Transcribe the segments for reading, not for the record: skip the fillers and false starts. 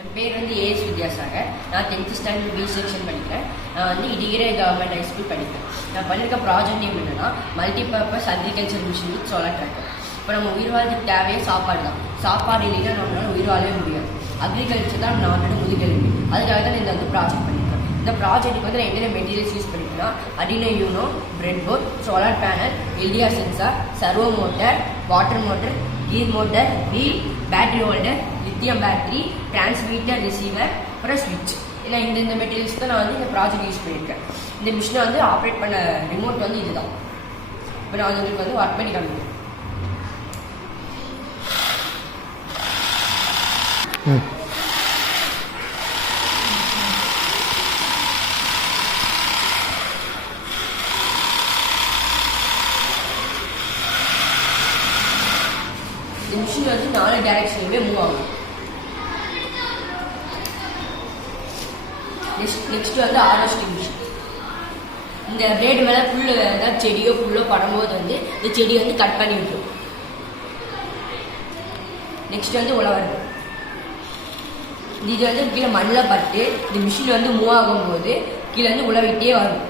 என் பேர் வந்து ஏஎஸ் வித்யாசாகர். நான் 10th ஸ்டாண்டர்ட் பி செக்ஷன் படிக்கிறேன். நான் வந்து இடிகிரே கவர்மெண்ட் ஹை ஸ்கூல் படிக்கிறேன். நான் பண்ணியிருக்க ப்ராஜெக்ட் நேம் என்னென்னா multipurpose agriculture machine with solar tracker. இப்போ நம்ம உயிர் வாழ்றதுக்கு தேவையே சாப்பாடு தான். சாப்பாடு இல்லைன்னா நம்மளால உயிர் வாழவே முடியாது. அக்ரிகல்ச்சர் தான் நாட்டோட முதுகெலும்பு. அதுக்காக தான் இந்த வந்து ப்ராஜெக்ட் பண்ணியிருக்கேன். இந்த ப்ராஜெக்ட்டுக்கு வந்து நான் என்னென்ன மெட்டீரியல்ஸ் யூஸ் பண்ணியிருக்கேன்னா Arduino Uno, bread board, solar panel, LDR sensor, servo motor, water motor, gear motor, wheel, battery holder, lithium battery, transmitter, receiver, அப்புறம் ஸ்விட்ச். இல்லை இந்த மெட்டீரியல்ஸ் தான் நான் வந்து இந்த ப்ராஜெக்ட் யூஸ் பண்ணியிருக்கேன். இந்த மிஷினை வந்து ஆப்ரேட் பண்ண ரிமோட் வந்து இதுதான். இப்போ நான் உங்களுக்கு வந்து ஒர்க் பண்ணி காமிக்கிறேன். இந்த மிஷின் வந்து 4 டைரக்ஷன்லையுமே மூவ் ஆகும். நெக்ஸ்ட் வந்து ஹார்வெஸ்டிங் மிஷின். இந்த பிளேடு மேலே புல் ஏதாவது செடியோ புல்லோ படும்போது வந்து இந்த செடியை வந்து கட் பண்ணி விட்டுரும். நெக்ஸ்ட் வந்து உழவர். இது வந்து கீழே மண்ணில் பட்டு இந்த மிஷின் வந்து மூவ் ஆகும்போது கீழே வந்து உழவிட்டே வரும்.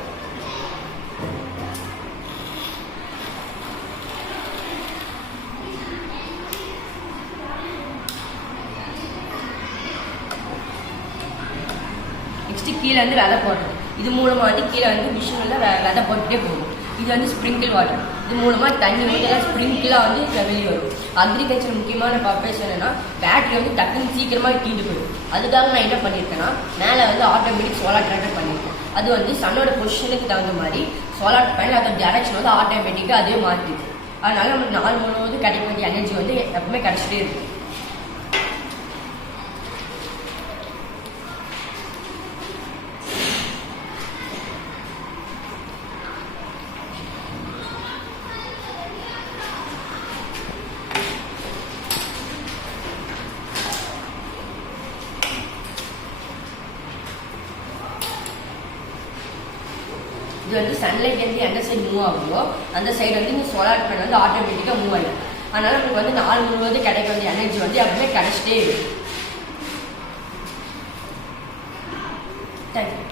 நெக்ஸ்ட் கீழே வந்து விதை போடுறது. இது மூலமாக வந்து கீழே வந்து மிஷினில் விதை போட்டுகிட்டே போகும். இது வந்து ஸ்ப்ரிங்கிள் வாட்டர். இது மூலமாக தண்ணி வந்து எல்லாம் ஸ்ப்ரிங்கிளாக வந்து வெளியே வரும். அக்ரிகல்ச்சர் முக்கியமான பர்பஸ் என்னென்னா பேட்டரி வந்து டக்குன்னு சீக்கிரமாக தீண்டு போயிடும். அதுக்காக நான் என்ன பண்ணியிருக்கேன்னா மேலே வந்து ஆட்டோமேட்டிக் சோலார் ட்ராக்கர் பண்ணியிருக்கேன். அது வந்து சன்னோட பொசிஷனுக்கு தகுந்த மாதிரி சோலார் பேனல் அதோட டேரக்ஷன் வந்து ஆட்டோமேட்டிக்காக அதே மாற்றிடுது. அதனால நமக்கு நாள் முழுவதும் கிடைக்க வேண்டிய எனர்ஜி வந்து எப்பவுமே கிடச்சிட்டே இருக்கும். இது வந்து சன்லைட்லேருந்து எந்த சைடு மூவ் ஆகுதோ அந்த சைடு வந்து இந்த சோலார் பேனல் வந்து ஆட்டோமேட்டிக்காக மூவ் ஆகிடும். அதனால் நமக்கு வந்து நாள் முழுவதும் கிடைக்க வேண்டிய எனர்ஜி வந்து அப்படியே கிடச்சிட்டே இருக்கும். தேங்க்யூ.